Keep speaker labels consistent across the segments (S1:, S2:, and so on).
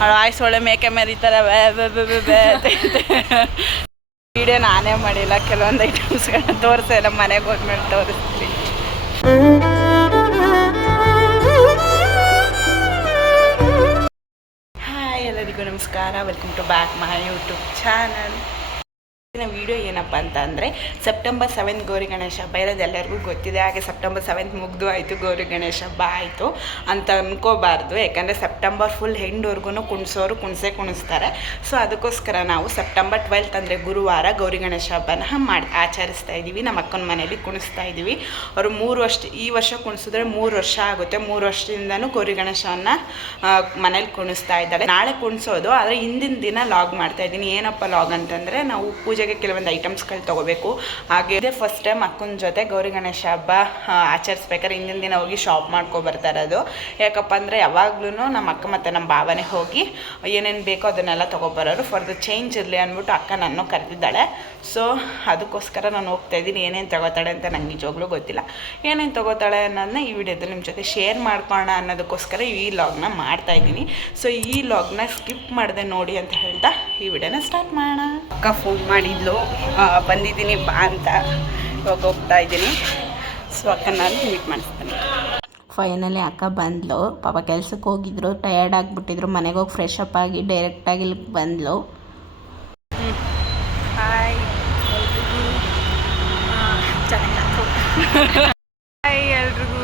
S1: ಅವಳು ಆಯ್ಸ್ ಒಳ್ಳೆ ಮೇಕೆ ಮೆರಿತಾರೆ ವಿಡಿಯೋ ನಾನೇ ಮಾಡಿಲ್ಲ, ಕೆಲವೊಂದು ಐಟಮ್ಸ್ಗಳನ್ನ ತೋರಿಸಿಲ್ಲ ಮನೆಗೆ ಹೋದ್ಮೇಲೆ ತೋರಿಸ್ತೀನಿ. ಹಾಯ್ ಎಲ್ಲರಿಗೂ ನಮಸ್ಕಾರ welcome to back my YouTube channel ಇವತ್ತಿನ ವಿಡಿಯೋ ಏನಪ್ಪ ಅಂತ ಅಂದರೆ ಸೆಪ್ಟೆಂಬರ್ ಸೆವೆಂತ್ ಗೌರಿ ಗಣೇಶ ಹಬ್ಬ ಇರೋದು ಎಲ್ಲರಿಗೂ ಗೊತ್ತಿದೆ. ಹಾಗೆ ಸೆಪ್ಟೆಂಬರ್ ಸೆವೆಂತ್ ಮುಗ್ದು ಆಯಿತು, ಗೌರಿ ಗಣೇಶ ಹಬ್ಬ ಆಯಿತು ಅಂತ ಅಂದ್ಕೋಬಾರ್ದು ಯಾಕಂದರೆ ಸೆಪ್ಟೆಂಬರ್ ಫುಲ್ ಹೆಂಡ್ವರ್ಗು ಕುಣಿಸೋರು ಕುಣಿಸೇ ಕುಣಿಸ್ತಾರೆ. ಸೊ ಅದಕ್ಕೋಸ್ಕರ ನಾವು ಸೆಪ್ಟೆಂಬರ್ ಟ್ವೆಲ್ತ್ ಅಂದರೆ ಗುರುವಾರ ಗೌರಿ ಗಣೇಶ ಹಬ್ಬನ ಮಾಡಿ ಆಚರಿಸ್ತಾ ಇದ್ದೀವಿ ನಮ್ಮ ಅಕ್ಕನ ಮನೇಲಿ ಕುಣಿಸ್ತಾ ಇದ್ದೀವಿ ಅವರು ಮೂರು ವರ್ಷ, ಈ ವರ್ಷ ಕುಣಿಸಿದ್ರೆ ಮೂರು ವರ್ಷ ಆಗುತ್ತೆ. ಮೂರು ವರ್ಷದಿಂದನೂ ಗೌರಿ ಗಣೇಶವನ್ನು ಮನೇಲಿ ಕುಣಿಸ್ತಾ ಇದ್ದಾಳೆ. ನಾಳೆ ಕುಣಿಸೋದು, ಆದರೆ ಹಿಂದಿನ ದಿನ ಲಾಗ್ ಮಾಡ್ತಾ ಇದ್ದೀನಿ ಏನಪ್ಪ ಲಾಗ್ ಅಂತಂದರೆ ನಾವು ಪೂಜೆಗೆ ಕೆಲವೊಂದು ಐಟಮ್ಸ್ಗಳು ತೊಗೋಬೇಕು. ಹಾಗೆ ಇದೇ ಫಸ್ಟ್ ಟೈಮ್ ಅಕ್ಕನ ಜೊತೆ ಗೌರಿ ಗಣೇಶ ಹಬ್ಬ ಆಚರಿಸ್ಬೇಕಾದ್ರೆ ಹಿಂದಿನ ದಿನ ಹೋಗಿ ಶಾಪ್ ಮಾಡ್ಕೊಬರ್ತಾ ಇರೋದು. ಯಾಕಪ್ಪ ಅಂದರೆ ಯಾವಾಗ್ಲೂ ನಮ್ಮ ಅಕ್ಕ ಮತ್ತು ನಮ್ಮ ಭಾವನೆ ಹೋಗಿ ಏನೇನು ಬೇಕೋ ಅದನ್ನೆಲ್ಲ ತೊಗೊಬರೋರು. ಫಾರ್ ದ ಚೇಂಜ್ ಇರಲಿ ಅಂದ್ಬಿಟ್ಟು ಅಕ್ಕ ನನ್ನ ಕರೆದಿದ್ದಾಳೆ. ಸೊ ಅದಕ್ಕೋಸ್ಕರ ನಾನು ಹೋಗ್ತಾ ಇದ್ದೀನಿ. ಏನೇನು ತಗೋತಾಳೆ ಅಂತ ನಂಗೆ ನಿಜವಾಗ್ಲೂ ಗೊತ್ತಿಲ್ಲ. ಏನೇನು ತಗೋತಾಳೆ ಅನ್ನೋದನ್ನ ಈ ವಿಡಿಯೋದಲ್ಲಿ ನಿಮ್ಮ ಜೊತೆ ಶೇರ್ ಮಾಡ್ಕೋಣ ಅನ್ನೋದಕ್ಕೋಸ್ಕರ ಈ ಲಾಗ್ನ ಮಾಡ್ತಾ ಇದ್ದೀನಿ. ಸೊ ಈ ಲಾಗ್ನ ಸ್ಕಿಪ್ ಮಾಡಿದೆ ನೋಡಿ ಅಂತ ಹೇಳ್ತಾ ಈ ವಿಡಿಯೋನ ಸ್ಟಾರ್ಟ್ ಮಾಡೋಣ. ಅಕ್ಕ ಫೋನ್ ಮಾಡಿದ್ಲು ಆ, ಬಂದಿದ್ದೀನಿ ಬಾ ಅಂತ ಇವಾಗ ಹೋಗ್ತಾ ಇದ್ದೀನಿ. ಸೊ ಅಕ್ಕ ನಾನು ಮೀಟ್ ಮಾಡಿಸ್ತೀನಿ.
S2: ಫೈನಲಿ ಅಕ್ಕ ಬಂದ್ಲು. ಪಾಪ ಕೆಲ್ಸಕ್ಕೆ ಹೋಗಿದ್ರು ಟಯರ್ಡ್ ಆಗಿಬಿಟ್ಟಿದ್ರು. ಮನೆಗೆ ಹೋಗಿ ಫ್ರೆಶ್ ಅಪ್ ಆಗಿ ಡೈರೆಕ್ಟಾಗಿ ಇಲ್ಲಿ ಬಂದ್ಲು.
S1: ಹಾಯ್
S3: ಹಾಯ್ ಎಲ್ರಿಗೂ.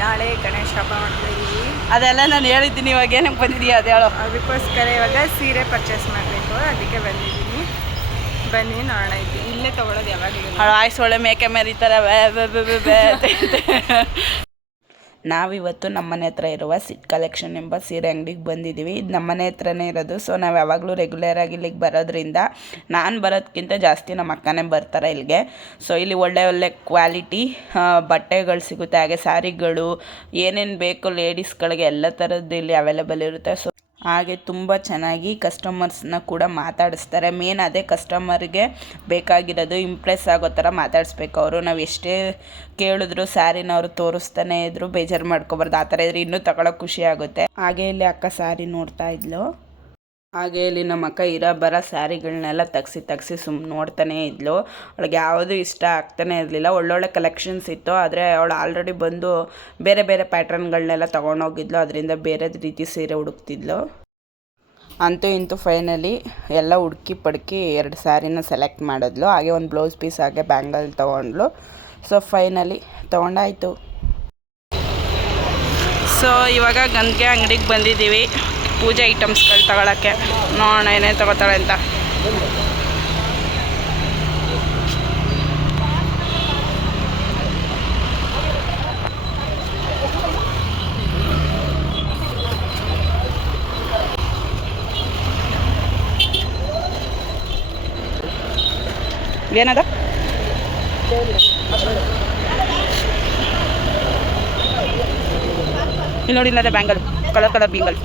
S3: ನಾಳೆ ಗಣೇಶ ಹಬ್ಬ ಮಾಡ್ತಾ ಇದೀವಿ
S1: ಅದೆಲ್ಲ ನಾನು ಹೇಳಿದ್ದೀನಿ ಇವಾಗ ಏನಕ್ಕೆ ಬಂದಿದೀಯ ಅದು ಹೇಳೋ
S3: ಅದಕ್ಕೋಸ್ಕರ ಇವಾಗ ಸೀರೆ ಪರ್ಚೇಸ್ ಮಾಡಬೇಕು. ಅದಕ್ಕೆ ಬಂದಿದ್ದೀನಿ. ಬನ್ನಿ ನೋಡೋಣ ಇಲ್ಲೇ ತಗೊಳ್ಳೋದು ಯಾವಾಗಲೂ
S1: ಆಯ್ಸ್ ಒಳ್ಳೆ ಮೇಕೆ ಮೆರಿತಾರೆ. ನಾವಿವತ್ತು ನಮ್ಮನೆ ಹತ್ರ ಇರುವ ಸಿಟ್ ಕಲೆಕ್ಷನ್ ಎಂಬ ಸೀರೆ ಅಂಗಡಿಗೆ ಬಂದಿದ್ದೀವಿ. ಇದು ನಮ್ಮನೆ ಹತ್ರನೇ ಇರೋದು. ಸೊ ನಾವು ಯಾವಾಗಲೂ ರೆಗ್ಯುಲರಾಗಿ ಇಲ್ಲಿಗೆ ಬರೋದ್ರಿಂದ ನಾನು ಬರೋದಕ್ಕಿಂತ ಜಾಸ್ತಿ ನಮ್ಮ ಅಕ್ಕನೇ ಬರ್ತಾರೆ ಇಲ್ಲಿಗೆ. ಸೊ ಇಲ್ಲಿ ಒಳ್ಳೆ ಒಳ್ಳೆ ಕ್ವಾಲಿಟಿ ಬಟ್ಟೆಗಳು ಸಿಗುತ್ತೆ. ಹಾಗೆ ಸ್ಯಾರಿಗಳು ಏನೇನು ಬೇಕು ಲೇಡೀಸ್ಗಳಿಗೆ ಎಲ್ಲ ಥರದ್ದು ಇಲ್ಲಿ ಅವೈಲೇಬಲ್ ಇರುತ್ತೆ. ಸೊ ಹಾಗೆ ತುಂಬ ಚೆನ್ನಾಗಿ ಕಸ್ಟಮರ್ಸ್ನ ಕೂಡ ಮಾತಾಡಿಸ್ತಾರೆ. ಮೇನ್ ಅದೇ ಕಸ್ಟಮರ್ಗೆ ಬೇಕಾಗಿರೋದು ಇಂಪ್ರೆಸ್ ಆಗೋ ಥರ ಮಾತಾಡಿಸ್ಬೇಕು ಅವರು. ನಾವು ಎಷ್ಟೇ ಕೇಳಿದ್ರು ಸ್ಯಾರಿನ ಅವರು ತೋರಿಸ್ತಾನೆ ಇದ್ರು, ಬೇಜಾರು ಮಾಡ್ಕೊಬಾರ್ದು. ಆ ಥರ ಇದ್ರೆ ಇನ್ನೂ ತಗೊಳ್ಳೋಕೆ ಖುಷಿ ಆಗುತ್ತೆ. ಹಾಗೆ ಇಲ್ಲಿ ಅಕ್ಕ ಸ್ಯಾರಿ ನೋಡ್ತಾ ಇದ್ಲು. ಹಾಗೆ ಇಲ್ಲಿ ನಮ್ಮ ಅಕ್ಕ ಇರೋ ಬರೋ ಸ್ಯಾರಿಗಳನ್ನೆಲ್ಲ ತೆಗ್ಸಿ ತೆಗ್ಸಿ ಸುಮ್ಮನೆ ನೋಡ್ತಾನೇ ಇದ್ಲು. ಅವಳಿಗೆ ಯಾವುದು ಇಷ್ಟ ಆಗ್ತಾನೆ ಇರಲಿಲ್ಲ. ಒಳ್ಳೊಳ್ಳೆ ಕಲೆಕ್ಷನ್ಸ್ ಇತ್ತು, ಆದರೆ ಅವಳು ಆಲ್ರೆಡಿ ಬಂದು ಬೇರೆ ಬೇರೆ ಪ್ಯಾಟ್ರನ್ಗಳನ್ನೆಲ್ಲ ತೊಗೊಂಡೋಗಿದ್ಲು ಅದರಿಂದ ಬೇರೆ ರೀತಿ ಸೀರೆ ಹುಡುಕ್ತಿದ್ಲು ಅಂತೂ ಇಂತೂ ಫೈನಲಿ ಎಲ್ಲ ಹುಡುಕಿ ಪಡ್ಕಿ ಎರಡು ಸ್ಯಾರಿನ ಸೆಲೆಕ್ಟ್ ಮಾಡಿದ್ಲು. ಹಾಗೆ ಒಂದು ಬ್ಲೌಸ್ ಪೀಸ್ ಹಾಗೆ ಬ್ಯಾಂಗಲ್ ತೊಗೊಂಡ್ಲು ಸೊ ಫೈನಲಿ ತೊಗೊಂಡಾಯಿತು. ಸೊ ಇವಾಗ ಗಂಗೆ ಅಂಗಡಿಗೆ ಬಂದಿದ್ದೀವಿ. ಪೂಜೆ ಐಟಮ್ಸ್ಗಳು ತಗೊಳಕ್ಕೆ. ನೋಡೋಣ ಏನೇನು ತಗೋತಾಳೆ ಅಂತ. ಏನದ? ಇಲ್ಲಿ ನೋಡಿ ಇಲ್ಲದೆ ಬ್ಯಾಂಗಲ್ ಕಲರ್ ಕಲರ್ ಬ್ಯಾಂಗಲ್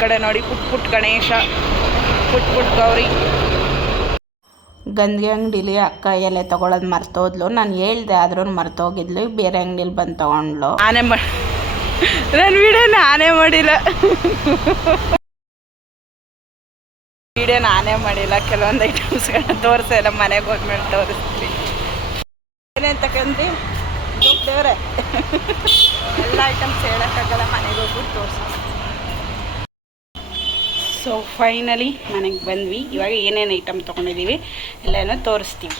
S1: ಕಡೆ ನೋಡಿ ಪುಟ್ ಪುಟ್ ಗಣೇಶ ಪುಟ್ ಪುಟ್ ಗೌರಿ.
S2: ಗಂಧಿ ಅಂಗಡಿಲಿ ಅಕ್ಕ ಎಲೆ ತೊಗೊಳೋದು ಮರ್ತೋದ್ಲು. ನಾನು ಹೇಳ್ದೆ ಆದ್ರೂ ಮರ್ತೋಗಿದ್ಲು. ಬೇರೆ ಅಂಗಡೀಲಿ ಬಂದು ತಗೊಂಡ್ಲು
S1: ಆನೆ ಮಾಡಿ ನನ್ನ ವಿಡಿಯೋ ನಾನೇ ಮಾಡಿಲ್ಲ. ವಿಡಿಯೋ ನಾನೇ ಮಾಡಿಲ್ಲ. ಕೆಲವೊಂದು ಐಟಮ್ಸ್ಗಳನ್ನ ತೋರಿಸಿಲ್ಲ ಮನೆಗೆ ಹೋದ್ಮೇಲೆ ತೋರಿಸ್ತೀನಿ. ಏನೇನು ತಗೊಂಡ್ರಿ ದೇವ್ರೆ
S3: ಎಲ್ಲ ಐಟಮ್ಸ್ ಹೇಳೋಕ್ಕಾಗಲ್ಲ ಮನೆಗೆ ಹೋಗ್ಬಿಟ್ಟು ತೋರಿಸಿ.
S1: ಸೊ ಫೈನಲಿ ಮನೆಗೆ ಬಂದ್ವಿ. ಇವಾಗ ಏನೇನು ಐಟಮ್ ತೊಗೊಂಡಿದ್ದೀವಿ ಎಲ್ಲನೂ ತೋರಿಸ್ತೀವಿ.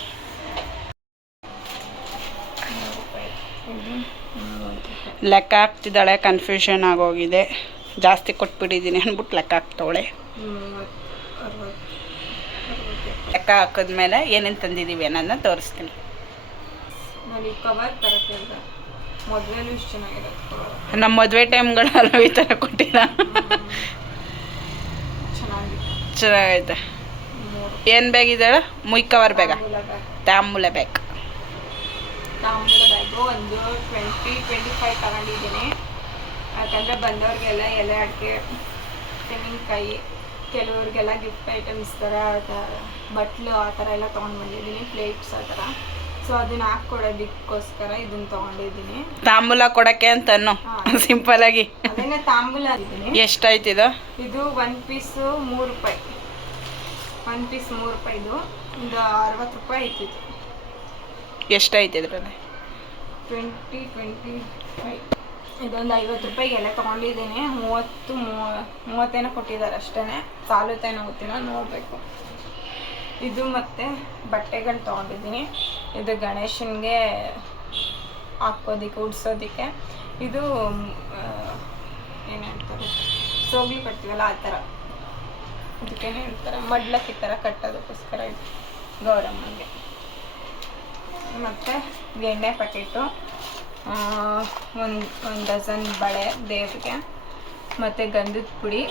S1: ಲೆಕ್ಕ ಹಾಕ್ತಿದ್ದಾಳೆ ಕನ್ಫ್ಯೂಷನ್ ಆಗೋಗಿದೆ. ಜಾಸ್ತಿ ಕೊಟ್ಬಿಟ್ಟಿದ್ದೀನಿ ಅಂದ್ಬಿಟ್ಟು ಲೆಕ್ಕ ಹಾಕ್ತವಳೆ. ಲೆಕ್ಕ ಹಾಕಿದ್ಮೇಲೆ ಏನೇನು ತಂದಿದ್ದೀವಿ ಅನ್ನೋದನ್ನ ತೋರಿಸ್ತೀನಿ. ನಮ್ಮ ಮದುವೆ ಟೈಮ್ಗಳಲ್ಲೂ ಈ ಥರ ಕೊಟ್ಟಿಲ್ಲ. ಚೆನ್ನಾಗೈತೆ ಏನ್ ಬ್ಯಾಗ್ ಇದೆ ಮುಯ್ ಕವರ್ ಬ್ಯಾಗ
S3: ತಾಂಬೂಲ ಬ್ಯಾಗ್
S1: ಬ್ಯಾಗ್
S3: ಒಂದು ಟ್ವೆಂಟಿ ಟ್ವೆಂಟಿ ಫೈವ್ ತಗೊಂಡಿದ್ದೀನಿ. ಯಾಕಂದರೆ ಬಂದವ್ರಿಗೆಲ್ಲ ಎಲೆ ತೆಂಗಿನಕಾಯಿ, ಕೆಲವ್ರಿಗೆಲ್ಲ ಗಿಫ್ಟ್ ಐಟಮ್ಸ್ ಥರ ಬಟ್ಲು ಆ ಥರ ಎಲ್ಲ ತೊಗೊಂಡು ಬಂದಿದ್ದೀನಿ ಪ್ಲೇಟ್ಸ್ ಆ ಥರ ಸೊ ಅದನ್ನ ಹಾಕ್ಕೊಡೋದಕ್ಕೋಸ್ಕರ ಇದನ್ನ ತಗೊಂಡಿದ್ದೀನಿ.
S1: ತಾಂಬೂಲ ಕೊಡಕ್ಕೆ ಅಂತ ಅನ್ನು ಸಿಂಪಲ್ ಆಗಿ.
S3: ಅದನ್ನ ತಾಂಬೂಲ ಇದ್ದೀನಿ
S1: ಎಷ್ಟಾಯ್ತಿದು?
S3: ಇದು ಒನ್ ಪೀಸ್ ಮೂರು ರೂಪಾಯಿ. ಒನ್ ಪೀಸ್ ಮೂರು ರೂಪಾಯಿದು ಒಂದು ಅರವತ್ತು ರೂಪಾಯಿ ಐತಿದು
S1: ಎಷ್ಟಾಯ್ತು ಇದ್ರಲ್ಲಿ?
S3: ಟ್ವೆಂಟಿ ಟ್ವೆಂಟಿ ಫೈವ್ ಇದೊಂದು ಐವತ್ತು ರೂಪಾಯಿಗೆಲ್ಲ ತೊಗೊಂಡಿದ್ದೀನಿ. ಮೂವತ್ತು ಮೂವ- ಮೂವತ್ತೇನೋ ಕೊಟ್ಟಿದ್ದಾರೆ ಅಷ್ಟೇ ಸಾಲುತ್ತೇನೋ ಗೊತ್ತಿಲ್ಲ. ನೋಡಬೇಕು. ಇದು ಮತ್ತು ಬಟ್ಟೆಗಳು ತೊಗೊಂಡಿದ್ದೀನಿ. ಇದು ಗಣೇಶನಿಗೆ ಹಾಕೋದಿಕ್ಕೆ ಉಡ್ಸೋದಕ್ಕೆ. ಇದು ಏನು ಹೇಳ್ತಾರೆ? ಸೋಗ್ಲಿ ಕಟ್ತೀವಲ್ಲ ಆ ಥರ. ಅದಕ್ಕೆ ಹೇಳ್ತಾರೆ ಮಡ್ಲಕ್ಕೆ ಥರ ಕಟ್ಟೋದಕ್ಕೋಸ್ಕರ ಇದು ಗೌರಮ್ಮನಿಗೆ. ಮತ್ತು ಎಣ್ಣೆ ಪ್ಯಾಕೆಟು ಒಂದು ಒಂದು ಡಜನ್ ಬಳೆ ದೇವ್ರಿಗೆ. ಮತ್ತು ಗಂಧದ ಪುಡಿ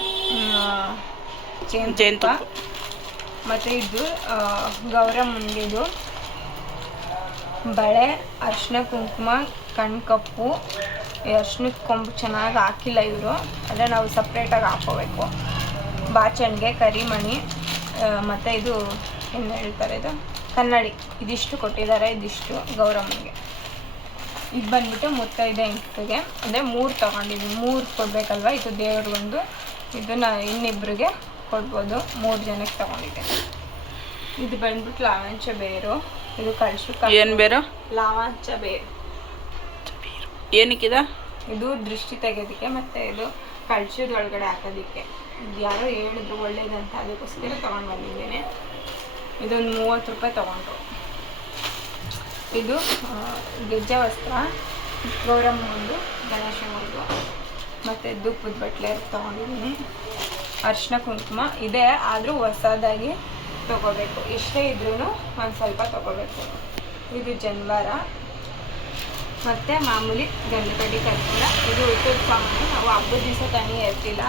S3: ಜೇನು
S1: ಜೇನು
S3: ಮತ್ತು ಇದು ಗೌರಮ್ಮನಿಗೆ ಗೌರಮ್ಮನಿಗಿದು ಬಳೆ ಅರ್ಶಿನ ಕುಂಕುಮ, ಕಣ್ಕಪ್ಪು ಅರ್ಶಿನದ ಕೊಂಬು ಚೆನ್ನಾಗಿ ಹಾಕಿಲ್ಲ ಇವರು. ಅಂದರೆ ನಾವು ಸಪ್ರೇಟಾಗಿ ಹಾಕೋಬೇಕು. ಬಾಚಣಿಗೆ, ಕರಿಮಣಿ ಮತ್ತು ಇದು ಏನು ಹೇಳ್ತಾರೆ ಇದು? ಕನ್ನಡಿ. ಇದಿಷ್ಟು ಕೊಟ್ಟಿದ್ದಾರೆ, ಇದಿಷ್ಟು ಗೌರಮ್ಮನಿಗೆ. ಇದು ಬಂದ್ಬಿಟ್ಟು ಮುತ್ತೈದೆ ಇಂಟಿಗೆ ಅಂದರೆ ಮೂರು ತೊಗೊಂಡಿದ್ದೀನಿ ಮೂರು ಕೊಡಬೇಕಲ್ವ? ಇದು ದೇವ್ರಿಗೊಂದು ಇದನ್ನ ಇನ್ನಿಬ್ರಿಗೆ ಕೊಡ್ಬೋದು. ಮೂರು ಜನಕ್ಕೆ ತೊಗೊಂಡಿದ್ದೀನಿ. ಇದು ಬಂದ್ಬಿಟ್ಟು ಲಾವಂಚ ಬೇರು. ಇದು ಕಳ್ಸು
S1: ಏನು ಬೇರು?
S3: ಲಾವಂಚ ಬೇರು.
S1: ಏನಕ್ಕಿದ?
S3: ಇದು ದೃಷ್ಟಿ ತೆಗೆದಕ್ಕೆ ಮತ್ತು ಇದು ಕಳ್ಸದ ಒಳಗಡೆ ಹಾಕೋದಕ್ಕೆ ಯಾರೋ ಹೇಳಿದ್ರು ಒಳ್ಳೇದಂತ ಅದಕ್ಕೋಸ್ಕರ ತೊಗೊಂಡು ಬಂದಿದ್ದೇನೆ. ಇದೊಂದು ಮೂವತ್ತು ರೂಪಾಯಿ ತಗೊಂಡ್ರು. ಇದು ಗೆಜ್ಜೆ ವಸ್ತ್ರ ಗೌರಮ್ಮ ಒಂದು ಗಣೇಶ ಒಂದು ಮತ್ತು ದುಪ್ಪದ ಬಟ್ಲೆ ತೊಗೊಂಡಿದ್ದೀನಿ. ಅರಿಶಿನ ಕುಂಕುಮ. ಇದೆ ಆದರೂ ಹೊಸದಾಗಿ ತೊಗೋಬೇಕು. ಎಷ್ಟೇ ಇದ್ರೂ ಒಂದು ಸ್ವಲ್ಪ ತೊಗೋಬೇಕು. ಇದು ಜನ್ವಾರ. ಮತ್ತು ಮಾಮೂಲಿ ಗಂಡು ಕಡ್ಡಿ ಕರ್ಪೂರ ಇದು ಊಟದ ಸಾಮಾನು. ನಾವು ಹಬ್ಬದ ದಿವಸ ತನಿ ಇರ್ತಿಲ್ಲ.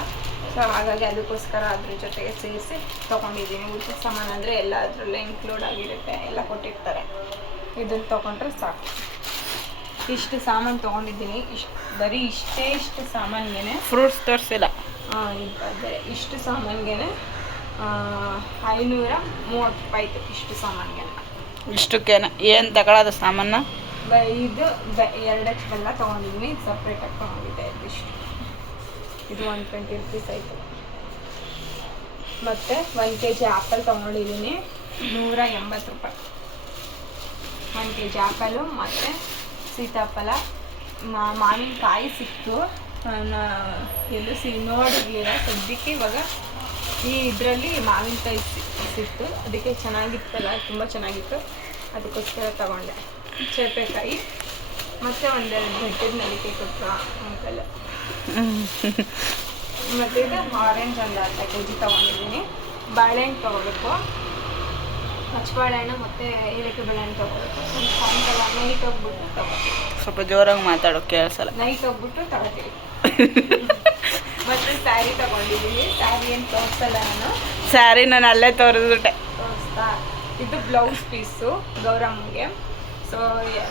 S3: ಸೊ ಹಾಗಾಗಿ ಅದಕ್ಕೋಸ್ಕರ ಅದ್ರ ಜೊತೆಗೆ ಸೇರಿಸಿ ತೊಗೊಂಡಿದ್ದೀನಿ ಊಟದ ಸಾಮಾನು ಅಂದರೆ ಎಲ್ಲ ಅದರಲ್ಲೇ ಇನ್ಕ್ಲೂಡ್ ಆಗಿರುತ್ತೆ. ಎಲ್ಲ ಕೊಟ್ಟಿರ್ತಾರೆ. ಇದನ್ನು ತೊಗೊಂಡ್ರೆ ಸಾಕು. ಇಷ್ಟು ಸಾಮಾನು ತೊಗೊಂಡಿದ್ದೀನಿ. ಇಷ್ಟು ಬರೀ ಇಷ್ಟೇ ಇಷ್ಟು ಸಾಮಾನಿಗೆ
S1: ಫ್ರೂಟ್ಸ್ ತೋರಿಸಿಲ್ಲ.
S3: ಅದೇ. ಇಷ್ಟು ಸಾಮಾನಿಗೆ ಐನೂರ ಮೂವತ್ತು ಇಷ್ಟು ಸಾಮಾನಿಗೆಲ್ಲ
S1: ಇಷ್ಟಕ್ಕೇನ? ಏನು ತಗೊಳ್ಳೋದು ಸಾಮಾನು?
S3: ಬ- ಇದು ಎರಡಕ್ಕೆ ಬೆಲ್ಲ ತೊಗೊಂಡಿದ್ದೀನಿ ಇದು ಸಪ್ರೇಟಾಗಿ ತೊಗೊಂಡಿದ್ದೆ ಇದಿಷ್ಟು ಇದು ಒನ್ ಟ್ವೆಂಟಿ ರುಪೀಸ್ ಆಯಿತು. ಮತ್ತು ಒಂದು ಕೆ ಜಿ ಆ್ಯಪಲ್ ತೊಗೊಂಡಿದ್ದೀನಿ ನೂರ ಎಂಬತ್ತು ರೂಪಾಯಿ. ಒಂದು ಕೆ ಜಿ ಆ್ಯಪಲು ಮತ್ತು ಸೀತಾಫಲ. ಮಾವಿನಕಾಯಿ ಸಿಕ್ತು. ನಾನು ಎಲ್ಲೂ ಸಿ ನೋಡಿರಲಿಲ್ಲ ಸದ್ಯಕ್ಕೆ ಇವಾಗ ಈ ಇದರಲ್ಲಿ ಮಾವಿನಕಾಯಿ ಸಿಕ್ತು ಅದಕ್ಕೆ ಚೆನ್ನಾಗಿತ್ತಲ್ಲ ತುಂಬ ಚೆನ್ನಾಗಿತ್ತು. ಅದಕ್ಕೋಸ್ಕರ ತಗೊಂಡೆ. ಚೇಪೆಕಾಯಿ ಮತ್ತು ಒಂದೆರಡು ಬೆಟ್ಟದ ನಲಿಕೆ ಕೊಟ್ಟರು ಅಂಕಲ್ ಮತ್ತು ಇದು ಆರೆಂಜ್ ಒಂದು ಅರ್ಧ ಕೆ ಜಿ ತೊಗೊಂಡಿದ್ದೀನಿ. ಬಾಳೆಹಣ್ಣು ತೊಗೋಬೇಕು. ಪಚ್ಚಬಾಳೆಹಣ್ಣು ಮತ್ತು ಏಲಕ್ಕಿ ಬಾಳೆಹಣ್ಣು ತೊಗೋಬೇಕು ಸಾಯಂಕಾಲ ನೈಟ್ ಹೋಗ್ಬಿಟ್ಟು ತೊಗೋತೀವಿ
S1: ಸ್ವಲ್ಪ ಜೋರಾಗಿ ಮಾತಾಡೋ ಕೇಳಿಸಲ್ಲ.
S3: ನೈಟ್ ಹೋಗ್ಬಿಟ್ಟು ತಗೋತೀವಿ ಸ್ಯಾರಿ ತಗೊಂಡಿದ್ದೀನಿ. ಸ್ಯಾರಿ ಏನು ತೋರಿಸಲ್ಲ ನಾನು.
S1: ಸ್ಯಾರಿ ನಾನು ಅಲ್ಲೇ ತೋರಿಸ್ಬಿಟ್ಟೆ.
S3: ತೋರಿಸ್ತಾ. ಇದು ಬ್ಲೌಸ್ ಪೀಸು ಗೌರಮ್ಮಗೆ ಸೊ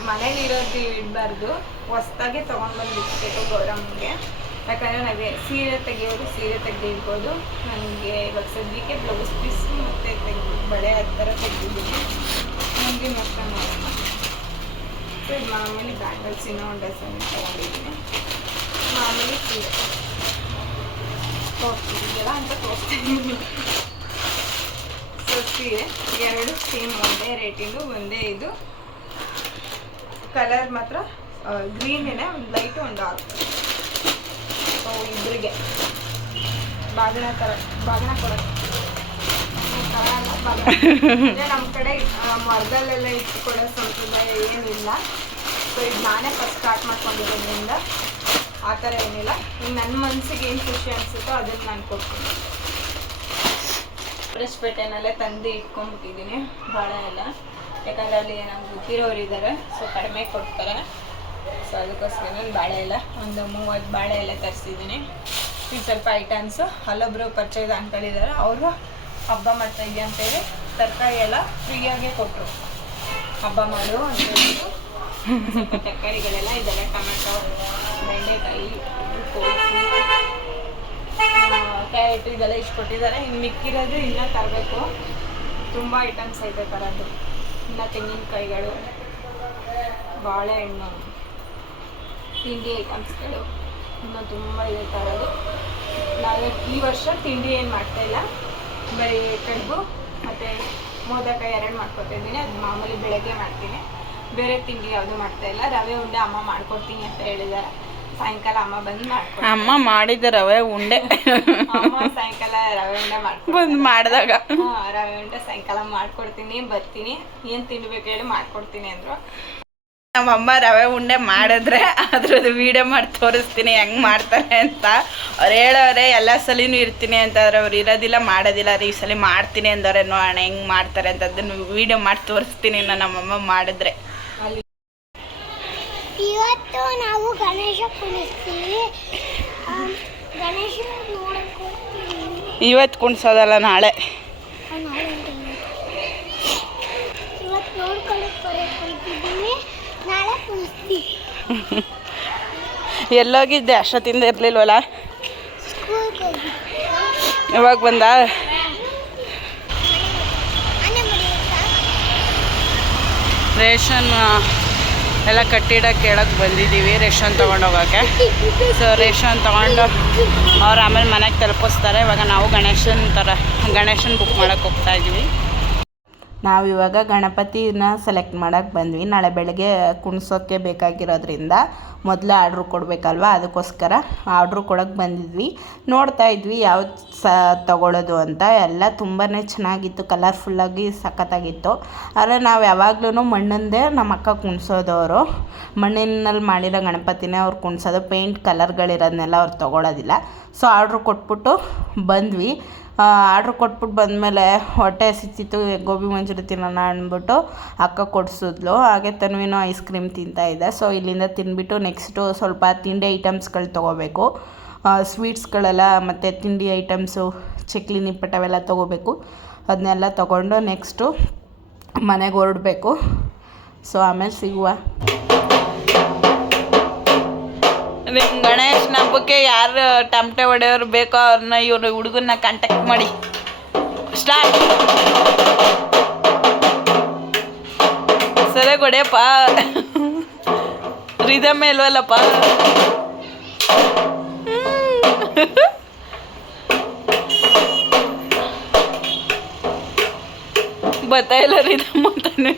S3: ಮನೇಲಿರೋದು ಇಡಬಾರ್ದು. ಹೊಸ್ದಾಗೆ ತೊಗೊಂಡ್ಬಂದು ಇಟ್ಬೇಕು ಗೌರಮ್ಮಗೆ ಯಾಕಂದರೆ ನಾವೇ ಸೀರೆ ತೆಗಿಯೋರು ಸೀರೆ ತೆಗೆದಿರ್ಬೋದು. ನನಗೆ ಇವಾಗ ಸದ್ಯಕ್ಕೆ ಬ್ಲೌಸ್ ಪೀಸ್ ಮತ್ತು ತೆಗೆದು ಬಳೆ ಆ ಥರ ತೆಗೆದಿದ್ದೀನಿ. ನನಗೆ ಮತ್ತೆ ಮಾಮೂಲಿ ಬ್ಯಾಂಗಲ್ಸ್ ಒಂದು ಡಸನ್ ತೊಗೊಂಡಿದ್ದೀನಿ. ಮಾಮೂಲಿ ಸೀರೆ. ತೋರಿಸ್ತಿದ್ದೀರಾ ಅಂತ ತೋರಿಸ್ತಾ ಸೊಸಿಗೆ ಎರಡು ಸೇಮ್ ಒಂದೇ ರೇಟಿಂದು ಒಂದೇ, ಇದು ಕಲರ್ ಮಾತ್ರ ಗ್ರೀನೇನೆ ಒಂದು ಲೈಟು ಒಂದು ಡಾರ್ಕ್ ಸೊ ಇಬ್ಬರಿಗೆ ಬಾಗಿನ ಥರ ಬಾಗಿನ ಕೊಡೋದು ನಮ್ಮ ಕಡೆ ಮರದಲ್ಲೆಲ್ಲ ಇಟ್ಟು ಕೊಡೋ ಸಂಪ್ರದಾಯ ಏನಿಲ್ಲ ಸೊ ಇದು ನಾನೇ ಫಸ್ಟ್ ಸ್ಟಾರ್ಟ್ ಮಾಡ್ಕೊಂಡಿರೋದ್ರಿಂದ ಆ ಥರ ಏನಿಲ್ಲ. ಈಗ ನನ್ನ ಮನಸ್ಸಿಗೆ ಏನು ಖುಷಿ ಅನಿಸುತ್ತೋ ಅದನ್ನು ನಾನು ಕೊಡ್ತೀನಿ. ಫ್ರೆಶ್ ಪೇಟೆನಲ್ಲೇ ತಂದು ಇಟ್ಕೊಂಡ್ಬಿಟ್ಟಿದ್ದೀನಿ ಭಾಳ ಎಲ್ಲ. ಯಾಕಂದರೆ ಅಲ್ಲಿ ನಮ್ಗೆ ಗೊತ್ತಿರೋರು ಇದ್ದಾರೆ ಸೊ ಕಡಿಮೆ ಕೊಡ್ತಾರೆ. ಸೊ ಅದಕ್ಕೋಸ್ಕರ ನಾನು ಬಾಳೆ ಎಲ್ಲ, ಒಂದು ಮೂವತ್ತು ಬಾಳೆ ಎಲ್ಲ ತರಿಸಿದ್ದೀನಿ. ಇನ್ನು ಸ್ವಲ್ಪ ಐಟಮ್ಸು ಅಲ್ಲೊಬ್ಬರು ಪರ್ಚೇಸ್ ಅಂಕಲ್ ಅವರು ಹಬ್ಬ ಮಾಡ್ತಾ ಇದೆಯಾ ಅಂತೇಳಿ ತರಕಾರಿ ಎಲ್ಲ ಫ್ರೀಯಾಗೇ ಕೊಟ್ಟರು. ಹಬ್ಬ ಮಾಡು ಅಂತ ಸ್ವಲ್ಪ ತರಕಾರಿಗಳೆಲ್ಲ ಇದೆಲ್ಲ ಟೊಮೆಟೊ, ಬೆಂಡೆಕಾಯಿ ಕ್ಯಾರೆಟ್ ಇದೆಲ್ಲ ಇಷ್ಟು ಕೊಟ್ಟಿದ್ದಾರೆ. ಇನ್ನು ಮಿಕ್ಕಿರೋದು ಇನ್ನೂ ತರಬೇಕು. ತುಂಬ ಐಟಮ್ಸ್ ಐತೆ ಥರದ್ದು ಇನ್ನು ತೆಂಗಿನಕಾಯಿಗಳು, ಬಾಳೆಹಣ್ಣು, ತಿಂಡಿ ಐಟಮ್ಸ್ಗಳು ಇನ್ನೂ ತುಂಬ ಇದೆ ತರೋದು ನಾವು ಈ ವರ್ಷ ತಿಂಡಿ ಏನು ಮಾಡ್ತಾ ಇಲ್ಲ. ಬರೀ ಕಡುಬು ಮತ್ತು ಮೋದಕ ಎರಡು ಮಾಡ್ಕೊತಿದ್ದೀನಿ ಅದು ಮಾಮೂಲಿ ಬೆಳಗ್ಗೆ ಮಾಡ್ತೀನಿ. ಬೇರೆ ತಿಂಡಿ ಯಾವುದು ಮಾಡ್ತಾ ಇಲ್ಲ. ರವೆ ಉಂಡೆ ಅಮ್ಮ ಮಾಡ್ಕೊಡ್ತೀನಿ ಅಂತ ಹೇಳಿದಾರೆ ಸಾಯಂಕಾಲ ಅಮ್ಮ ಬಂದು ಮಾಡ್ಕೊ
S1: ಅಮ್ಮ ಮಾಡಿದ ರವೆ ಉಂಡೆ.
S3: ಅಮ್ಮ ಸಾಯಂಕಾಲ ರವೆ ಉಂಡೆ
S1: ಬಂದು ಮಾಡಿದಾಗ.
S3: ರವೆ ಉಂಡೆ ಸಾಯಂಕಾಲ ಮಾಡ್ಕೊಡ್ತೀನಿ ಬರ್ತೀನಿ. ಏನು ತಿನ್ಬೇಕು ಹೇಳಿ ಮಾಡ್ಕೊಡ್ತೀನಿ ಅಂದರು.
S1: ನಮ್ಮಮ್ಮ ರವೆ ಉಂಡೆ ಮಾಡಿದ್ರೆ ಅದ್ರದ್ದು ವಿಡಿಯೋ ಮಾಡಿ ತೋರಿಸ್ತೀನಿ ಹೆಂಗ್ ಮಾಡ್ತಾರೆ ಅಂತ. ಅವ್ರು ಹೇಳೋರೆ ಎಲ್ಲ ಸಲಿನೂ ಇರ್ತೀನಿ ಅಂತಂದ್ರೆ ಅವ್ರು ಇರೋದಿಲ್ಲ ಮಾಡೋದಿಲ್ಲ. ರೀ ಈ ಸಲ ಮಾಡ್ತೀನಿ ಅಂದವ್ರೆ ನೋಡೋಣ ಹೆಂಗ್ ಮಾಡ್ತಾರೆ ಅಂತ ಅದನ್ನು ವಿಡಿಯೋ ಮಾಡಿ ತೋರಿಸ್ತೀನಿ ನಮ್ಮಮ್ಮ ಮಾಡಿದ್ರೆ.
S4: ಇವತ್ತು ನಾವು ಗಣೇಶ ಕುಣಿಸ್ತೀವಿ. ಗಣೇಶ ನೋಡಕ್
S1: ಇವತ್ತು ಕುಣಿಸೋದಲ್ಲ ನಾಳೆ.
S4: ಇವತ್ತು. ಇವತ್ತು ನೋಡ್ಕೊಳಕ್ ಬರಕ್ ನಾಳೆ ಕುಣಿಸ್ತೀವಿ.
S1: ಎಲ್ಲೋಗಿದ್ದೆ? ಅಷ್ಟೊತ್ತಿಂದ ಇರಲಿಲ್ವಲ್ಲ? ಇವಾಗ ಬಂದ? ರೇಷನ್ ಎಲ್ಲ ಕಟ್ಟಿಡ ಕೇಳಕ್ಕೆ ಬಂದಿದ್ದೀವಿ, ರೇಷನ್ ತೊಗೊಂಡೋಗೋಕ್ಕೆ ಸೊ ರೇಷನ್ ತೊಗೊಂಡು ಅವ್ರು ಆಮೇಲೆ ಮನೆಗೆ ತಲುಪಿಸ್ತಾರೆ. ಇವಾಗ ನಾವು ಗಣೇಶನ ಥರ ಗಣೇಶನ ಬುಕ್ ಮಾಡೋಕ್ಕೆ ಹೋಗ್ತಾ ಇದ್ದೀವಿ.
S2: ನಾವು ಇವಾಗ ಗಣಪತಿನ ಸೆಲೆಕ್ಟ್ ಮಾಡೋಕ್ಕೆ ಬಂದ್ವಿ. ನಾಳೆ ಬೆಳಗ್ಗೆ ಕುಣ್ಸೋಕ್ಕೆ ಬೇಕಾಗಿರೋದ್ರಿಂದ ಮೊದಲು ಆರ್ಡ್ರ್ ಕೊಡಬೇಕಲ್ವ? ಅದಕ್ಕೋಸ್ಕರ ಆರ್ಡ್ರು ಕೊಡೋಕ್ಕೆ ಬಂದಿದ್ವಿ. ನೋಡ್ತಾ ಇದ್ವಿ ಯಾವ್ದು ಸ ತಗೊಳ್ಳೋದು ಅಂತ. ಎಲ್ಲ ತುಂಬಾ ಚೆನ್ನಾಗಿತ್ತು. ಕಲರ್ಫುಲ್ಲಾಗಿ ಸಖತ್ತಾಗಿತ್ತು. ಆದರೆ ನಾವು ಯಾವಾಗ್ಲೂ ಮಣ್ಣಿಂದೇ ನಮ್ಮ ಅಕ್ಕ ಅವರು ಮಣ್ಣಿನಲ್ಲಿ ಮಾಡಿರೋ ಗಣಪತಿನೇ ಅವ್ರು ಕುಣ್ಸೋದು. ಪೇಂಟ್ ಕಲರ್ಗಳಿರೋದನ್ನೆಲ್ಲ ಅವ್ರು ತೊಗೊಳೋದಿಲ್ಲ. ಸೊ ಆರ್ಡ್ರ್ ಕೊಟ್ಬಿಟ್ಟು ಬಂದ್ವಿ. ಆರ್ಡ್ರ್ ಕೊಟ್ಬಿಟ್ಟು ಬಂದಮೇಲೆ ಹೊಟ್ಟೆ ಹಸಿತಿತ್ತು, ಗೋಬಿ ಮಂಚೂರಿ ತಿನ್ನೋಣ ಅಂದ್ಬಿಟ್ಟು ಅಕ್ಕ ಕೊಡಿಸಿದ್ಲು. ಹಾಗೆ ತನ್ವಿನೂ ಐಸ್ ಕ್ರೀಮ್ ತಿಂತಾಯಿದ್ದೆ ಸೊ ಇಲ್ಲಿಂದ ತಿಂದ್ಬಿಟ್ಟು ನೆಕ್ಸ್ಟು ಸ್ವಲ್ಪ ತಿಂಡಿ ಐಟಮ್ಸ್ಗಳು ತೊಗೋಬೇಕು. ಸ್ವೀಟ್ಸ್ಗಳೆಲ್ಲ ಮತ್ತು ತಿಂಡಿ ಐಟಮ್ಸು, ಚಕ್ಲಿ ನಿಪ್ಪಟ್ಟವೆಲ್ಲ ತೊಗೋಬೇಕು. ಅದನ್ನೆಲ್ಲ ತೊಗೊಂಡು ನೆಕ್ಸ್ಟು ಮನೆಗೆ ಹೊರಡಬೇಕು. ಸೊ ಆಮೇಲೆ ಸಿಗುವ.
S1: ನಿಮ್ಮ ಗಣೇಶನ ಹಬ್ಬಕ್ಕೆ ಯಾರು ಟಮಟೆ ಹೊಡೆಯೋರು ಬೇಕೋ ಅವ್ರನ್ನ ಇವ್ರ ಹುಡುಗನ್ನ ಕಾಂಟ್ಯಾಕ್ಟ್ ಮಾಡಿ. ಸ್ಟಾರ್ಟ್ ಸರಿ ಹೊಡೆಯಪ್ಪ ರಿದಮ್ಮೆ ಇಲ್ವಲ್ಲಪ್ಪ. ಇಲ್ಲ ನಮ್ಮ ಅಂತಾನೆ.